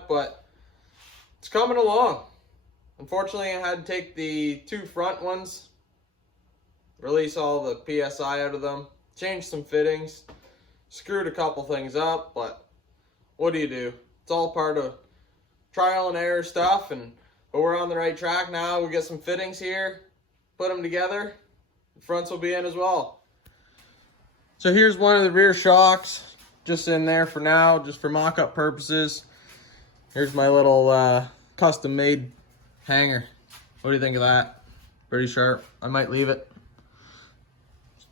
whatnot, but it's coming along. Unfortunately, I had to take the two front ones, release all the PSI out of them, change some fittings, screwed a couple things up, but what do? It's all part of trial and error stuff, but we're on the right track now. We get some fittings here, put them together, the fronts will be in as well. So here's one of the rear shocks, just in there for now, just for mock-up purposes. Here's my little custom-made hanger. What do you think of that? Pretty sharp. I might leave it.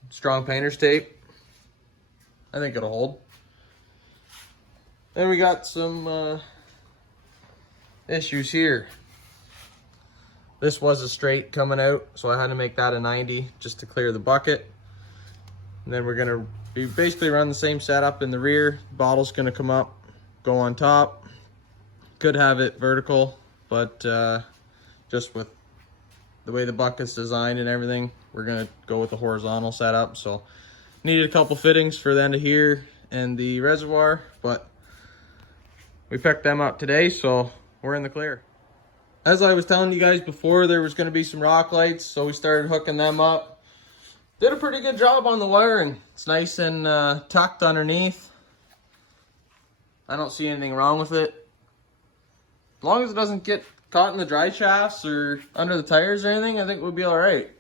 Strong painter's tape. I think it'll hold. Then we got some issues here. This was a straight coming out, so I had to make that a 90 just to clear the bucket. And then we're gonna basically run the same setup in the rear. Bottle's gonna come up, go on top. Could have it vertical, but just with the way the bucket's designed and everything, we're gonna go with the horizontal setup. So needed a couple fittings for the end of here and the reservoir, but we picked them up today, so we're in the clear. As I was telling you guys before, there was gonna be some rock lights, so we started hooking them up. Did a pretty good job on the wiring. It's nice and tucked underneath. I don't see anything wrong with it. As long as it doesn't get caught in the dry shafts or under the tires or anything, I think we'll be all right.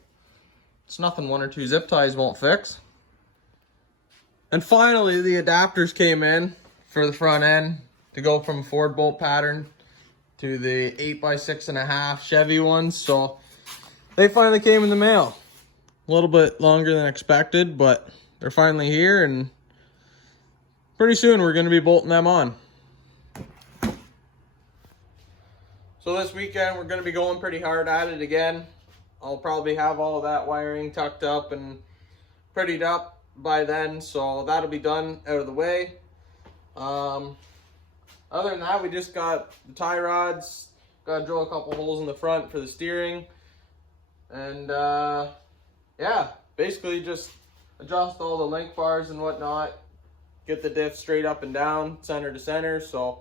It's nothing one or two zip ties won't fix. And finally, the adapters came in for the front end to go from Ford bolt pattern to the 8x6.5 Chevy ones. So they finally came in the mail. A little bit longer than expected, but they're finally here, and pretty soon we're going to be bolting them on. So this weekend we're going to be going pretty hard at it again. I'll probably have all of that wiring tucked up and prettied up by then, so that'll be done out of the way. Other than that, we just got the tie rods, got to drill a couple holes in the front for the steering, and yeah, basically just adjust all the link bars and whatnot, get the diff straight up and down, center to center, so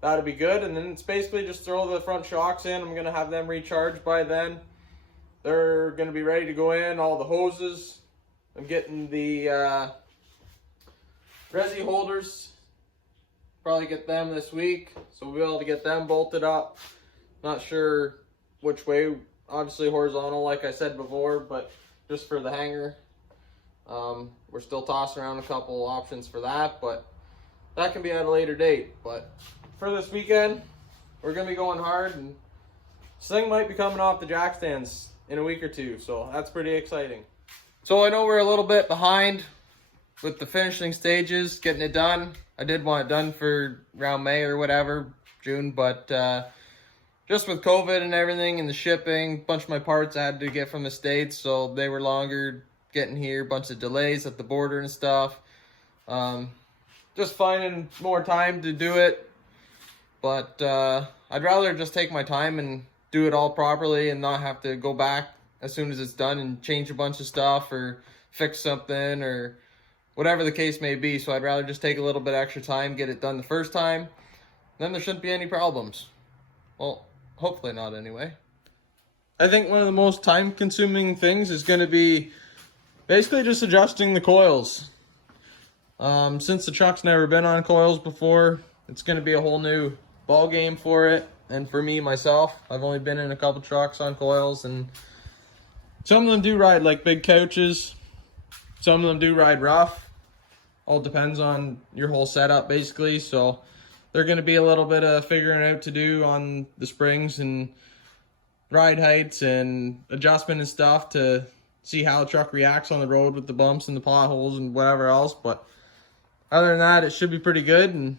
that'll be good. And then it's basically just throw the front shocks in. I'm going to have them recharged by then. They're going to be ready to go in, all the hoses. I'm getting the resi holders, probably get them this week, so we'll be able to get them bolted up. Not sure which way, obviously horizontal like I said before, but just for the hanger. We're still tossing around a couple options for that, but that can be at a later date. But for this weekend, we're going to be going hard, and this thing might be coming off the jack stands in a week or two, so that's pretty exciting. So I know we're a little bit behind with the finishing stages, getting it done. I did want it done for around May or whatever, June, but just with COVID and everything and the shipping, a bunch of my parts I had to get from the States, so they were longer getting here, bunch of delays at the border and stuff. Just finding more time to do it, but I'd rather just take my time and do it all properly and not have to go back as soon as it's done and change a bunch of stuff or fix something or whatever the case may be. So I'd rather just take a little bit extra time, get it done the first time, then there shouldn't be any problems. Well, hopefully not anyway. I think one of the most time-consuming things is going to be basically just adjusting the coils. Since the truck's never been on coils before, it's going to be a whole new ball game for it. And for me, myself, I've only been in a couple trucks on coils, and some of them do ride like big couches. Some of them do ride rough. All depends on your whole setup, basically. So they're going to be a little bit of figuring out to do on the springs and ride heights and adjustment and stuff to see how the truck reacts on the road with the bumps and the potholes and whatever else. But other than that, it should be pretty good, and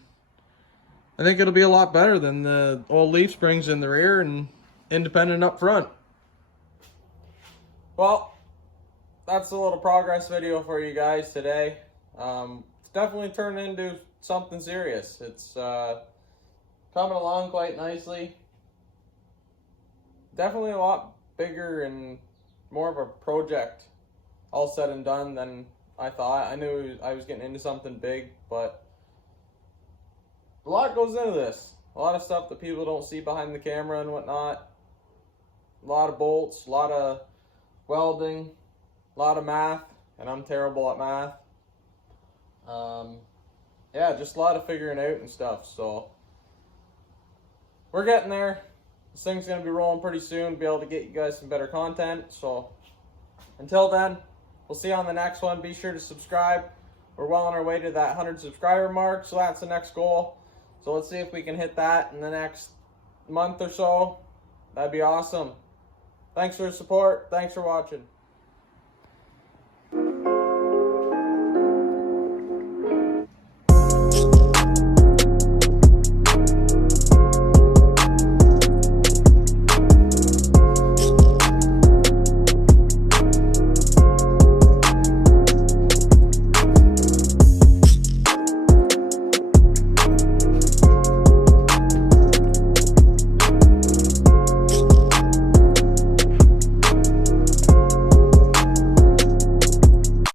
I think it'll be a lot better than the old leaf springs in the rear and independent up front. Well, that's a little progress video for you guys today. It's definitely turned into something serious. It's coming along quite nicely. Definitely a lot bigger and more of a project, all said and done, than I thought. I knew I was getting into something big, but a lot goes into this. A lot of stuff that people don't see behind the camera and whatnot. A lot of bolts, a lot of welding, a lot of math, and I'm terrible at math. Yeah, just a lot of figuring out and stuff. So we're getting there. This thing's going to be rolling pretty soon. Be able to get you guys some better content. So until then, we'll see you on the next one. Be sure to subscribe. We're well on our way to that 100 subscriber mark, so that's the next goal. So let's see if we can hit that in the next month or so. That'd be awesome. Thanks for the support. Thanks for watching.